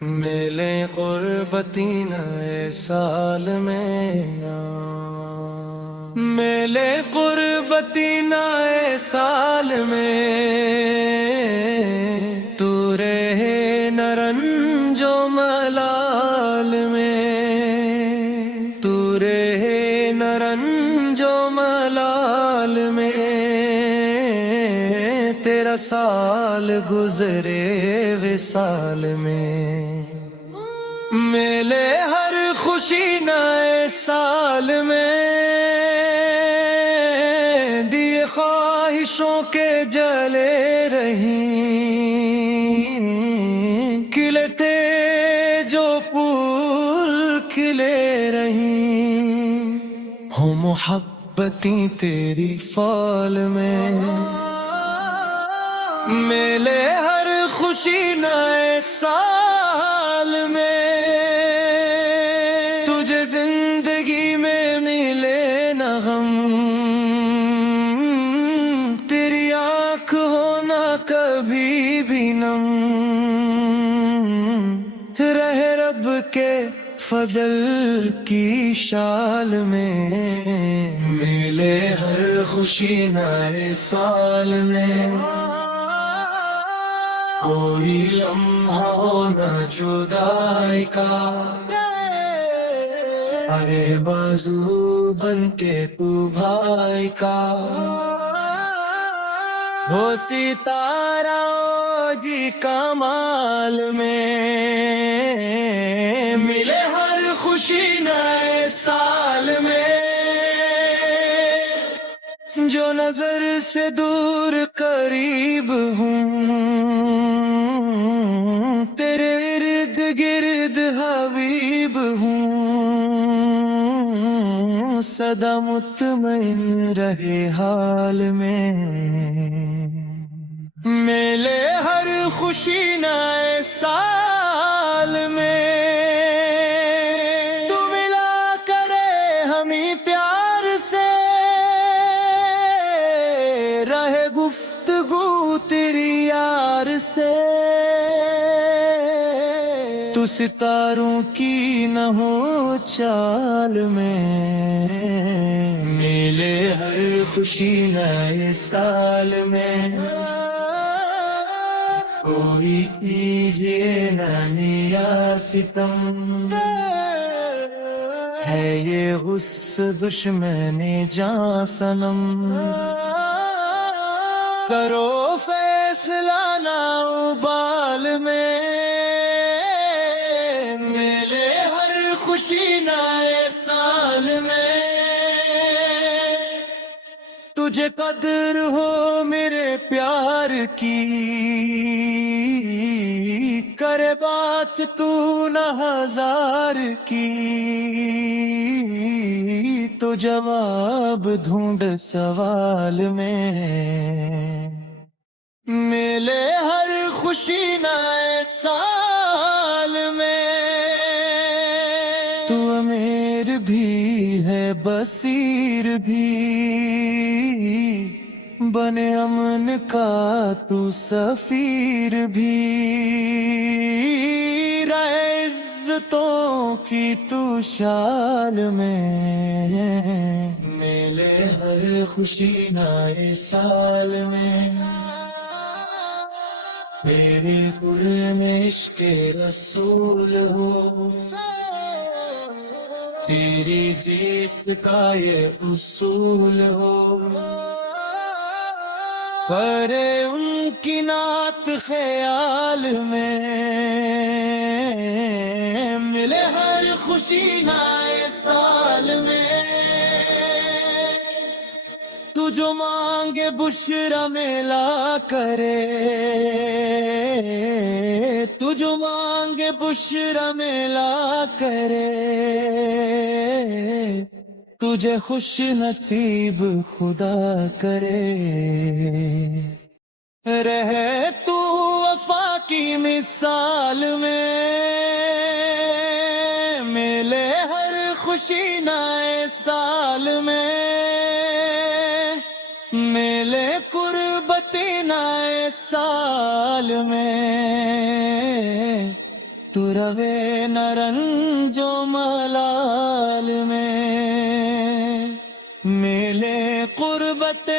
میلے قربتی نئے سال میں میلے قربتی نئے سال میں تو رہے نہ رنج و ملال میں تو رہے نہ رنج و ملال میں تیرا سال گزرے وصال میں میلے ہر خوشی نئے سال میں دیے خواہشوں کے جلے رہیں کھلے تھے جو پھول کھلے رہیں ہو محبتیں تیری فال میں میلے ہر خوشی نئے سال میں تجھے زندگی میں ملے نہ غم تیری آنکھ ہونا کبھی بھی نم رہے رب کے فضل کی شال میں ملے ہر خوشی نئے سال میں کوئی لمحہ ہو نہ جدائی کا ارے بازو بن کے تو بھائی کا ہو ستارہ جی کمال میں ملے ہر خوشی نئے سال میں جو نظر سے دور قریب ہوں تیرے ارد گرد حبیب ہوں سدا مطمئن رہے حال میں میلے ہر خوشی نئے سال میں تو ملا کرے ہمیں پیار سے رہے گفتگو تیری یار سے تو ستاروں کی نہ ہو چال میں میلے ہر خوشی نئے سال میں کوئی کیجیے نہ نیا ستم ہے یہ غصہ دشمن جاں صنم کرو فیصلہ نہ ابال میں میلے ہر خوشی نئے سال میں تجھے قدر ہو میرے پیار کی کرے بات تو نہ ہزار کی تو جواب ڈھونڈ سوال میں ملے ہر خوشی نئے سال میں تو امیر بھی ہے بصیر بھی بنے امن کا تو سفیر بھی رہے عزتوں کی تو شال میں میلے ہر خوشی نئے سال میں میرے دل میں عشق رسول ہو تیری زیست کا یہ اصول ہو کرے ان کی نعت خیال میں ملے ہر خوشی نئے سال میں تو جو مانگے بشرا ملا کرے تو جو مانگے بشرا ملا کرے تجھے خوش نصیب خدا کرے رہے تو وفا کی مثال میں ملے ہر خوشی نئے سال میں ملے قربتی نئے سال میں تو روے نہ رنج و ملال میں، میلے قربت